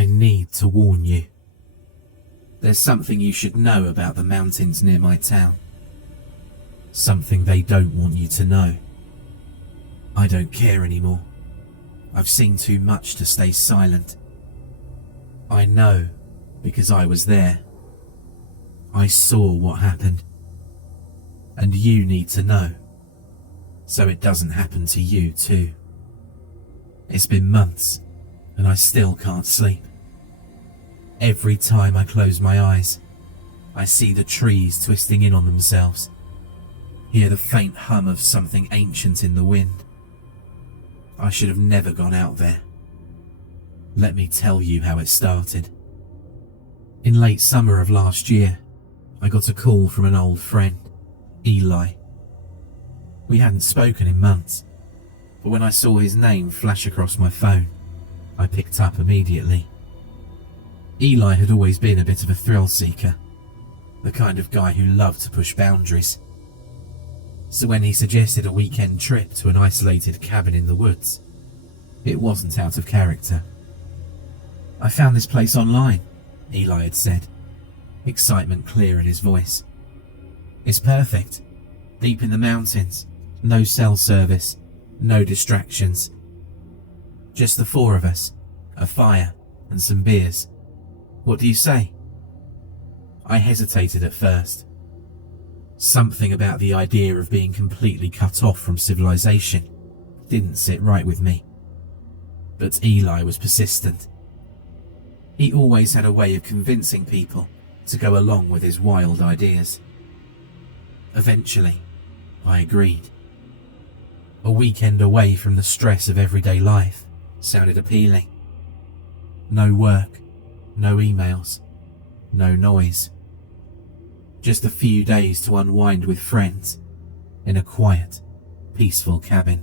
I need to warn you. There's something you should know about the mountains near my town. Something they don't want you to know. I don't care anymore. I've seen too much to stay silent. I know because I was there. I saw what happened. And you need to know, so it doesn't happen to you too. It's been months, and I still can't sleep. Every time I close my eyes, I see the trees twisting in on themselves, hear the faint hum of something ancient in the wind. I should have never gone out there. Let me tell you how it started. In late summer of last year, I got a call from an old friend, Eli. We hadn't spoken in months, but when I saw his name flash across my phone, I picked up immediately. Eli had always been a bit of a thrill seeker, the kind of guy who loved to push boundaries. So when he suggested a weekend trip to an isolated cabin in the woods, it wasn't out of character. I found this place online, Eli had said, excitement clear in his voice. It's perfect. Deep in the mountains, no cell service, no distractions. Just the four of us, a fire and some beers. What do you say? I hesitated at first. Something about the idea of being completely cut off from civilization didn't sit right with me. But Eli was persistent. He always had a way of convincing people to go along with his wild ideas. Eventually, I agreed. A weekend away from the stress of everyday life sounded appealing. No work, no emails, no noise. Just a few days to unwind with friends in a quiet, peaceful cabin.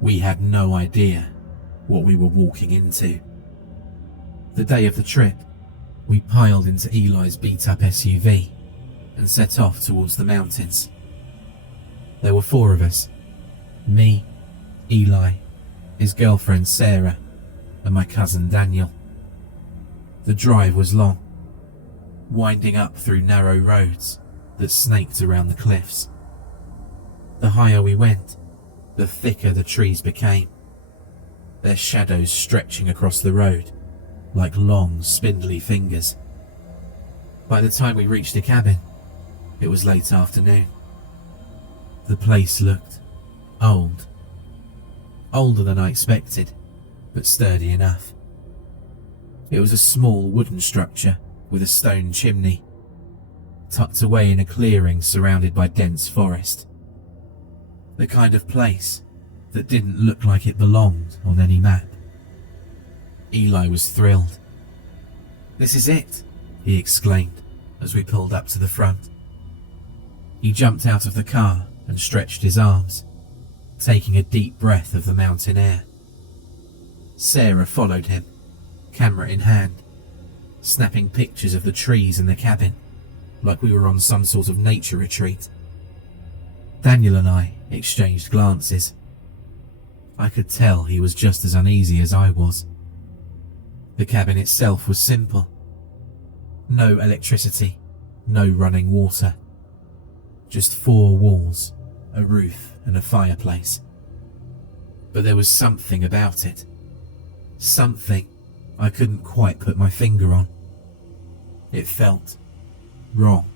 We had no idea what we were walking into. The day of the trip, we piled into Eli's beat-up SUV and set off towards the mountains. There were four of us, me, Eli, his girlfriend Sarah, and my cousin Daniel. The drive was long, winding up through narrow roads that snaked around the cliffs. The higher we went, the thicker the trees became, their shadows stretching across the road like long, spindly fingers. By the time we reached the cabin, it was late afternoon. The place looked old. Older than I expected, but sturdy enough. It was a small wooden structure with a stone chimney, tucked away in a clearing surrounded by dense forest. The kind of place that didn't look like it belonged on any map. Eli was thrilled. "This is it," he exclaimed as we pulled up to the front. He jumped out of the car and stretched his arms, taking a deep breath of the mountain air. Sarah followed him, camera in hand, snapping pictures of the trees in the cabin like we were on some sort of nature retreat. Daniel and I exchanged glances. I could tell he was just as uneasy as I was. The cabin itself was simple. No electricity, no running water. Just four walls, a roof and a fireplace. But there was something about it. Something I couldn't quite put my finger on. It felt wrong,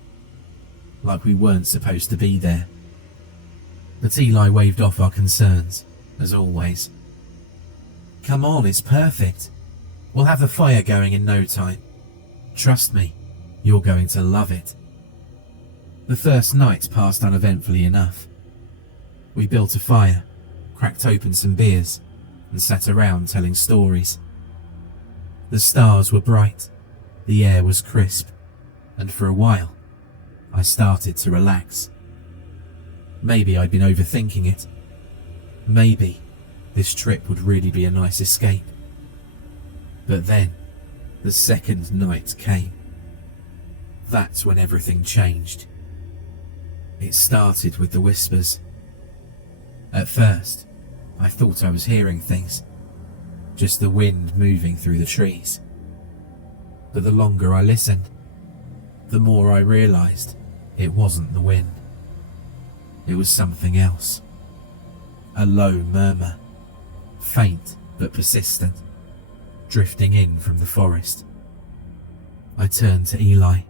like we weren't supposed to be there. But Eli waved off our concerns, as always. "Come on, it's perfect. We'll have the fire going in no time. Trust me, you're going to love it." The first night passed uneventfully enough. We built a fire, cracked open some beers, and sat around telling stories. The stars were bright, the air was crisp, and for a while, I started to relax. Maybe I'd been overthinking it. Maybe this trip would really be a nice escape. But then, the second night came. That's when everything changed. It started with the whispers. At first, I thought I was hearing things. just the wind moving through the trees. But the longer I listened, the more I realized it wasn't the wind. It was something else. A low murmur, faint but persistent, drifting in from the forest. I turned to Eli.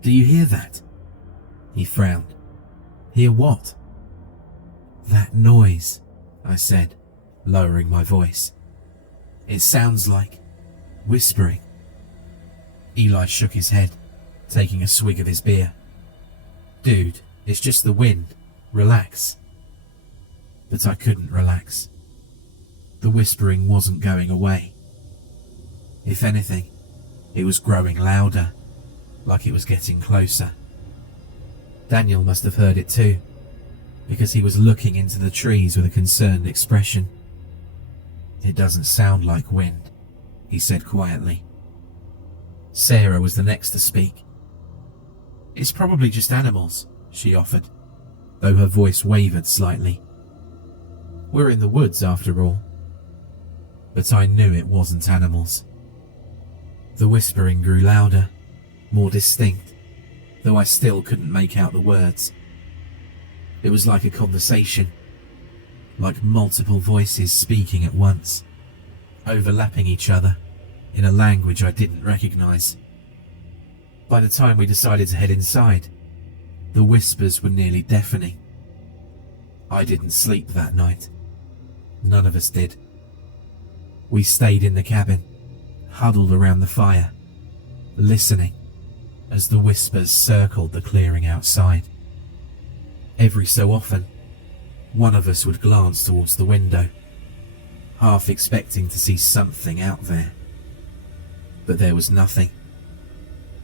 "Do you hear that?" He frowned. "Hear what?" "That noise," I said, lowering my voice. "It sounds like whispering." Eli shook his head, taking a swig of his beer. "Dude, it's just the wind. Relax." But I couldn't relax. The whispering wasn't going away. If anything, it was growing louder, like it was getting closer. Daniel must have heard it too, because he was looking into the trees with a concerned expression. "It doesn't sound like wind," he said quietly. Sarah was the next to speak. "It's probably just animals," she offered, though her voice wavered slightly. "We're in the woods after all." But I knew it wasn't animals. The whispering grew louder, more distinct, though I still couldn't make out the words. It was like a conversation, like multiple voices speaking at once, overlapping each other in a language I didn't recognize. By the time we decided to head inside, the whispers were nearly deafening. I didn't sleep that night. None of us did. We stayed in the cabin, huddled around the fire, listening as the whispers circled the clearing outside. Every so often, one of us would glance towards the window, half expecting to see something out there. But there was nothing.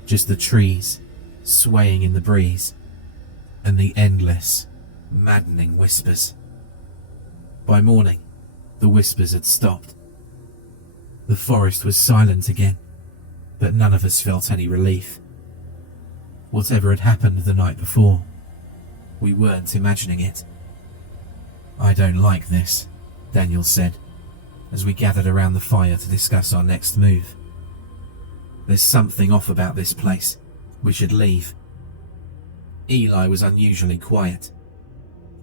Just the trees swaying in the breeze and the endless, maddening whispers. By morning, the whispers had stopped. The forest was silent again, but none of us felt any relief. Whatever had happened the night before, we weren't imagining it. "I don't like this," Daniel said, as we gathered around the fire to discuss our next move. "There's something off about this place. We should leave." Eli was unusually quiet,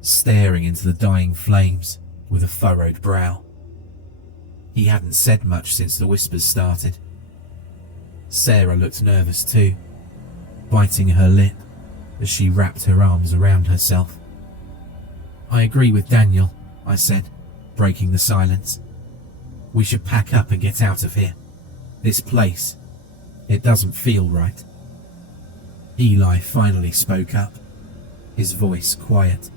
staring into the dying flames with a furrowed brow. He hadn't said much since the whispers started. Sarah looked nervous too, biting her lip as she wrapped her arms around herself. "I agree with Daniel," I said, breaking the silence. "We should pack up and get out of here. This place, it doesn't feel right." Eli finally spoke up, his voice quiet.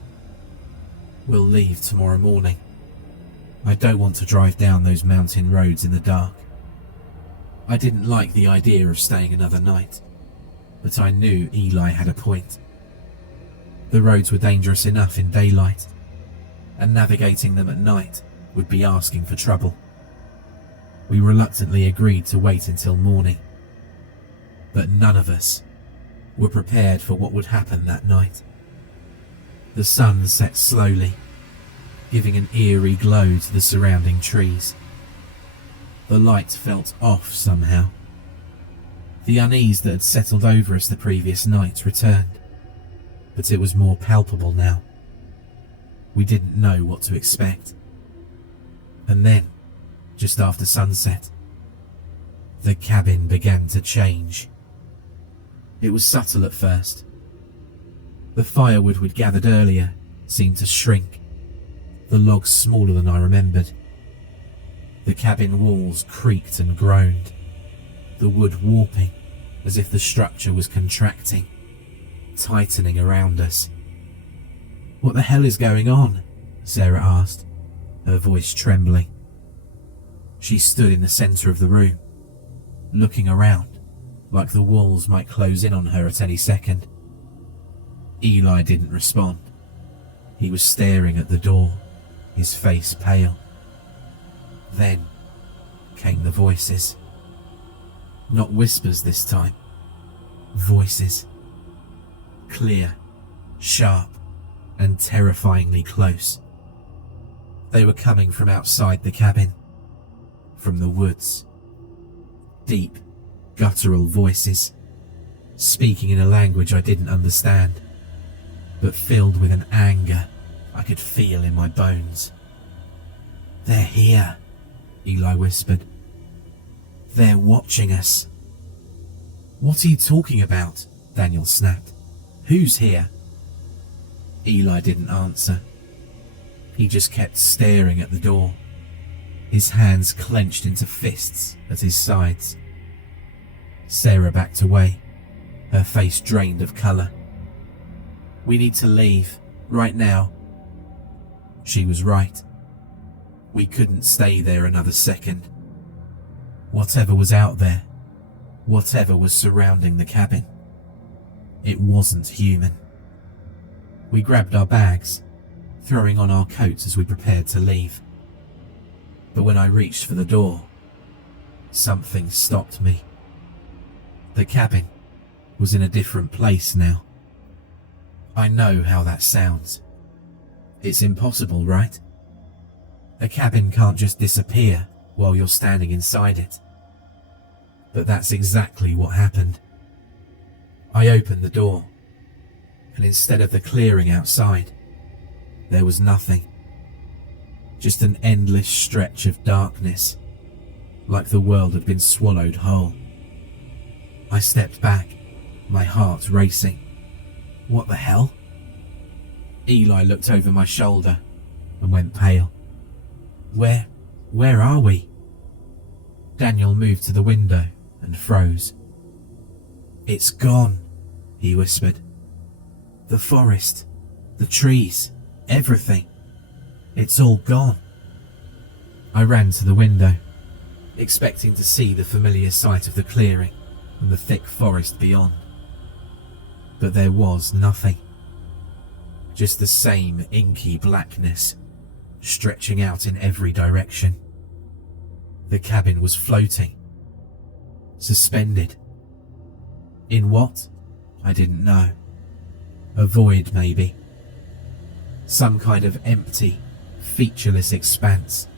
"We'll leave tomorrow morning. I don't want to drive down those mountain roads in the dark." I didn't like the idea of staying another night, but I knew Eli had a point. The roads were dangerous enough in daylight, and navigating them at night would be asking for trouble. We reluctantly agreed to wait until morning, but none of us were prepared for what would happen that night. The sun set slowly, giving an eerie glow to the surrounding trees. The light felt off somehow. The unease that had settled over us the previous night returned, but it was more palpable now. We didn't know what to expect. And then, just after sunset, the cabin began to change. It was subtle at first. The firewood we'd gathered earlier seemed to shrink, the logs smaller than I remembered. The cabin walls creaked and groaned, the wood warping as if the structure was contracting, tightening around us. "What the hell is going on?" Sarah asked, her voice trembling. She stood in the center of the room, looking around like the walls might close in on her at any second. Eli didn't respond. He was staring at the door, his face pale. Then came the voices. Not whispers this time. Voices. Clear, sharp, and terrifyingly close. They were coming from outside the cabin, from the woods. Deep, guttural voices, speaking in a language I didn't understand, but filled with an anger I could feel in my bones. "They're here," Eli whispered. "They're watching us." "What are you talking about?" Daniel snapped. "Who's here?" Eli didn't answer. He just kept staring at the door, his hands clenched into fists at his sides. Sarah backed away, her face drained of colour. "We need to leave, right now." She was right. We couldn't stay there another second. Whatever was out there, whatever was surrounding the cabin, it wasn't human. We grabbed our bags, throwing on our coats as we prepared to leave. But when I reached for the door, something stopped me. The cabin was in a different place now. I know how that sounds. It's impossible, right? A cabin can't just disappear while you're standing inside it. But that's exactly what happened. I opened the door, and instead of the clearing outside, there was nothing. Just an endless stretch of darkness, like the world had been swallowed whole. I stepped back, my heart racing. What the hell? Eli looked over my shoulder and went pale. Where are we? Daniel moved to the window and froze. "It's gone," he whispered. "The forest, the trees, everything. It's all gone." I ran to the window, expecting to see the familiar sight of the clearing and the thick forest beyond. But there was nothing. Just the same inky blackness, stretching out in every direction. The cabin was floating, suspended. In what? I didn't know. A void, maybe. Some kind of empty, featureless expanse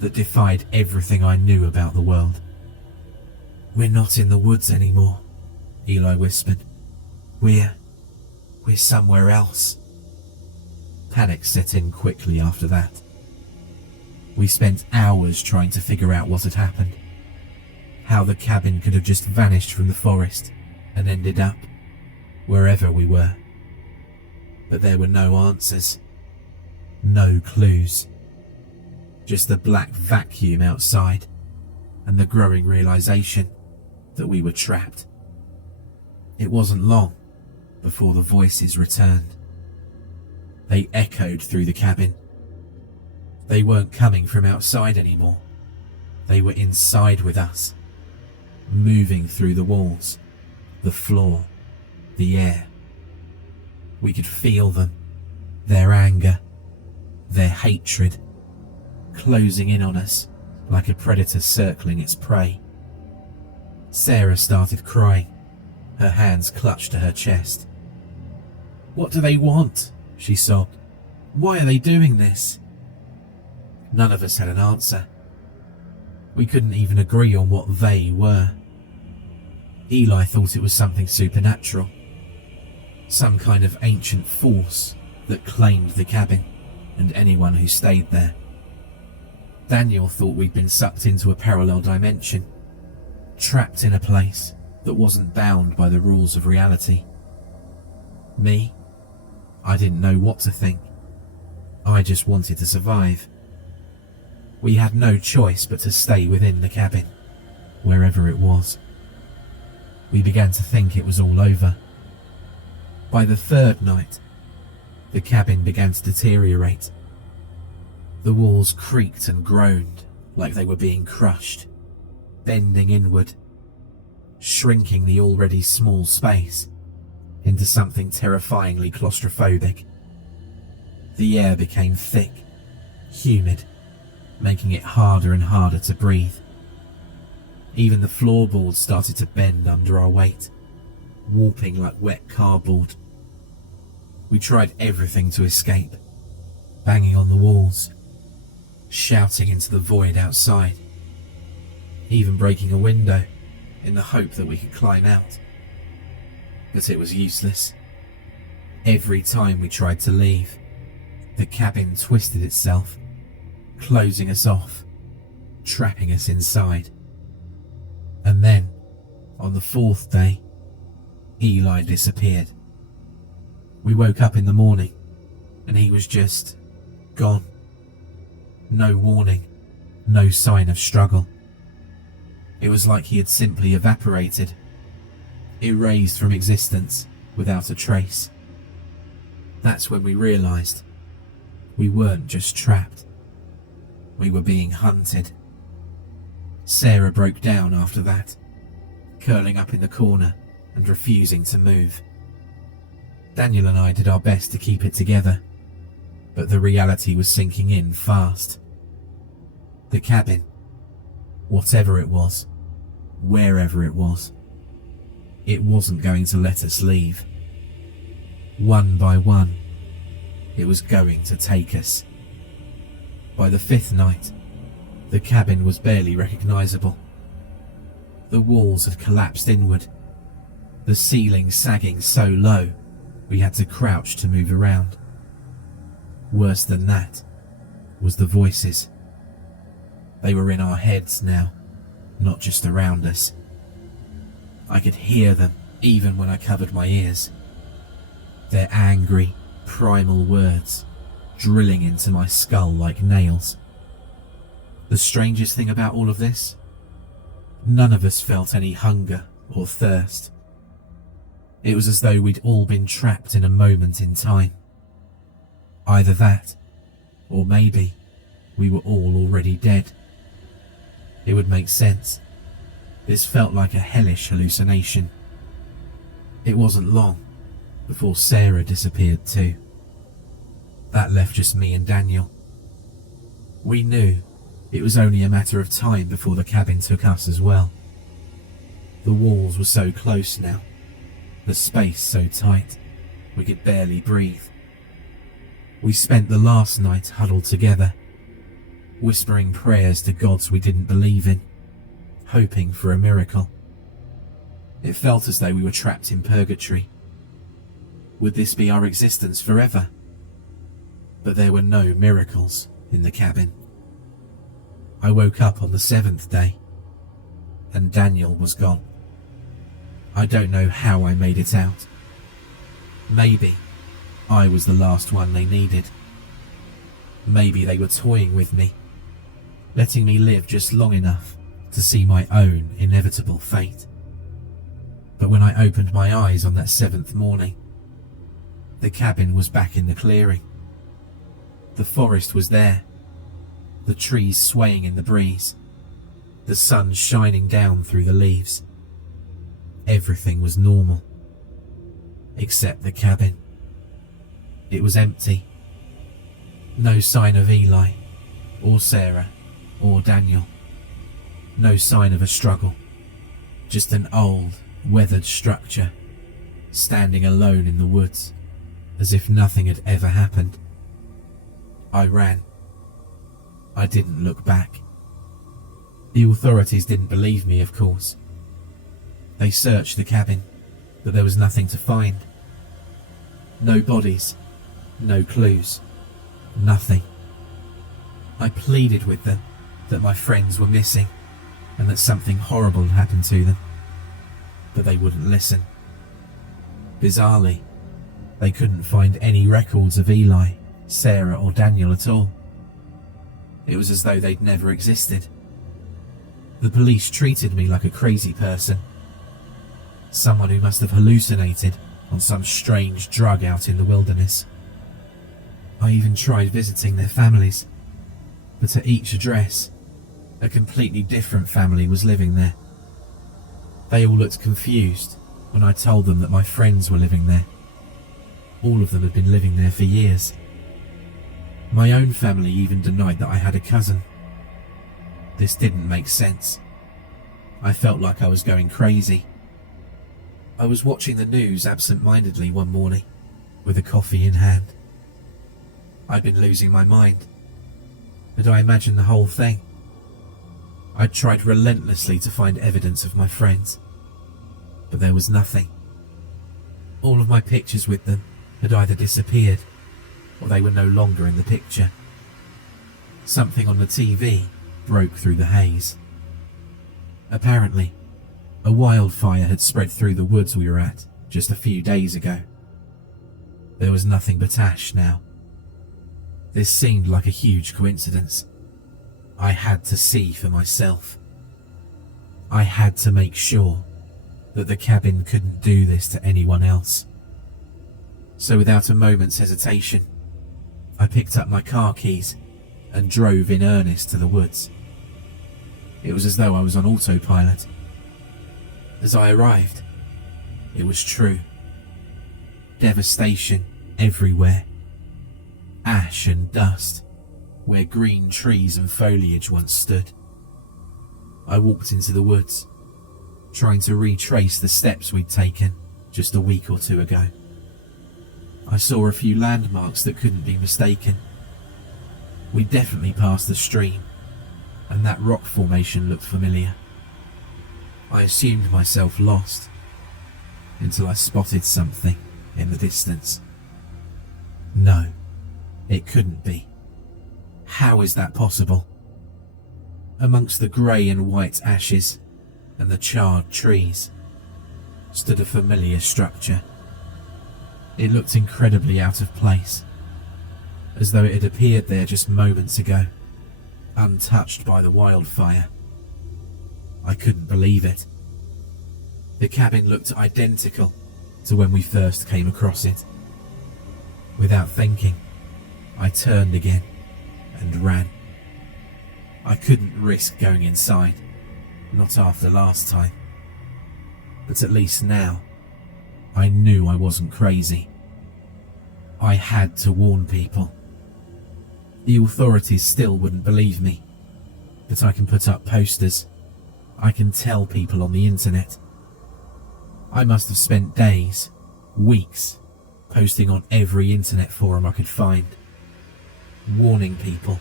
that defied everything I knew about the world. "We're not in the woods anymore," Eli whispered. We're somewhere else." Panic set in quickly after that. We spent hours trying to figure out what had happened. How the cabin could have just vanished from the forest and ended up wherever we were. But there were no answers. No clues. Just the black vacuum outside and the growing realization that we were trapped. It wasn't long before the voices returned. They echoed through the cabin. They weren't coming from outside anymore. They were inside with us, moving through the walls, the floor, the air. We could feel them, their anger, their hatred, closing in on us like a predator circling its prey. Sarah started crying, her hands clutched to her chest. "What do they want?" she sobbed. "Why are they doing this?" None of us had an answer. We couldn't even agree on what they were. Eli thought it was something supernatural, some kind of ancient force that claimed the cabin and anyone who stayed there. Daniel thought we'd been sucked into a parallel dimension, trapped in a place that wasn't bound by the rules of reality. Me? I didn't know what to think. I just wanted to survive. We had no choice but to stay within the cabin, wherever it was. We began to think it was all over. By the third night, the cabin began to deteriorate. The walls creaked and groaned like they were being crushed, bending inward, shrinking the already small space into something terrifyingly claustrophobic. The air became thick, humid, making it harder and harder to breathe. Even the floorboards started to bend under our weight, warping like wet cardboard. We tried everything to escape, banging on the walls, shouting into the void outside, even breaking a window in the hope that we could climb out. But it was useless. Every time we tried to leave, the cabin twisted itself, closing us off, trapping us inside. And then, on the 4th day, Eli disappeared. We woke up in the morning, and he was just gone. No warning, no sign of struggle. It was like he had simply evaporated, erased from existence without a trace. That's when we realised we weren't just trapped, we were being hunted. Sarah broke down after that, curling up in the corner and refusing to move. Daniel and I did our best to keep it together, but the reality was sinking in fast. The cabin, whatever it was, wherever it was, it wasn't going to let us leave. One by one, it was going to take us. By the 5th night, the cabin was barely recognisable. The walls had collapsed inward, the ceiling sagging so low we had to crouch to move around. Worse than that was the voices. They were in our heads now, not just around us. I could hear them even when I covered my ears. Their angry, primal words drilling into my skull like nails. The strangest thing about all of this? None of us felt any hunger or thirst. It was as though we'd all been trapped in a moment in time. Either that, or maybe we were all already dead. It would make sense. This felt like a hellish hallucination. It wasn't long before Sarah disappeared too. That left just me and Daniel. We knew it was only a matter of time before the cabin took us as well. The walls were so close now, the space so tight, we could barely breathe. We spent the last night huddled together, whispering prayers to gods we didn't believe in, hoping for a miracle. It felt as though we were trapped in purgatory. Would this be our existence forever? But there were no miracles in the cabin. I woke up on the 7th day, and Daniel was gone. I don't know how I made it out. Maybe I was the last one they needed. Maybe they were toying with me, letting me live just long enough to see my own inevitable fate. But when I opened my eyes on that 7th morning, the cabin was back in the clearing. The forest was there, the trees swaying in the breeze, the sun shining down through the leaves. Everything was normal, except the cabin. It was empty. No sign of Eli, or Sarah, or Daniel. No sign of a struggle. Just an old, weathered structure, standing alone in the woods, as if nothing had ever happened. I ran. I didn't look back. The authorities didn't believe me, of course. They searched the cabin, but there was nothing to find. No bodies, no clues, nothing. I pleaded with them that my friends were missing and that something horrible had happened to them, but they wouldn't listen. Bizarrely, they couldn't find any records of Eli, Sarah or Daniel at all. It was as though they'd never existed. The police treated me like a crazy person, someone who must have hallucinated on some strange drug out in the wilderness. I even tried visiting their families, but at each address, a completely different family was living there. They all looked confused when I told them that my friends were living there. All of them had been living there for years. My own family even denied that I had a cousin. This didn't make sense. I felt like I was going crazy. I was watching the news absent-mindedly one morning, with a coffee in hand. I'd been losing my mind. Had I imagined the whole thing? I'd tried relentlessly to find evidence of my friends, but there was nothing. All of my pictures with them had either disappeared or they were no longer in the picture. Something on the TV broke through the haze. Apparently, a wildfire had spread through the woods we were at just a few days ago. There was nothing but ash now. This seemed like a huge coincidence. I had to see for myself. I had to make sure that the cabin couldn't do this to anyone else. So without a moment's hesitation, I picked up my car keys and drove in earnest to the woods. It was as though I was on autopilot. As I arrived, it was true. Devastation everywhere. Ash and dust where green trees and foliage once stood. I walked into the woods, trying to retrace the steps we'd taken just a week or two ago. I saw a few landmarks that couldn't be mistaken. We'd definitely passed the stream, and that rock formation looked familiar. I assumed myself lost, until I spotted something in the distance. No, it couldn't be. How is that possible? Amongst the grey and white ashes and the charred trees stood a familiar structure. It looked incredibly out of place, as though it had appeared there just moments ago, untouched by the wildfire. I couldn't believe it. The cabin looked identical to when we first came across it. Without thinking, I turned again and ran. I couldn't risk going inside, not after last time. But at least now, I knew I wasn't crazy. I had to warn people. The authorities still wouldn't believe me, but I can put up posters. I can tell people on the internet. I must have spent days, weeks, posting on every internet forum I could find, warning people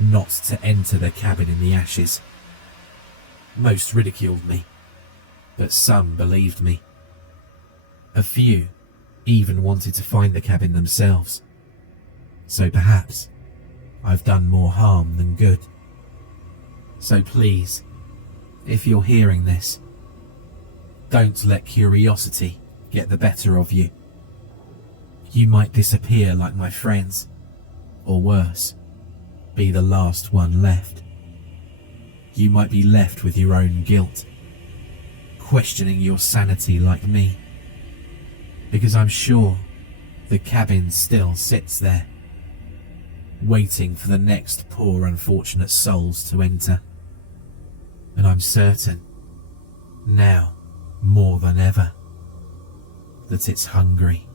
not to enter the cabin in the ashes. Most ridiculed me, but some believed me. A few even wanted to find the cabin themselves. So perhaps I've done more harm than good. So please, if you're hearing this, don't let curiosity get the better of you. You might disappear like my friends, or worse, be the last one left. You might be left with your own guilt, questioning your sanity like me, because I'm sure the cabin still sits there, waiting for the next poor unfortunate souls to enter. And I'm certain, now more than ever, that it's hungry.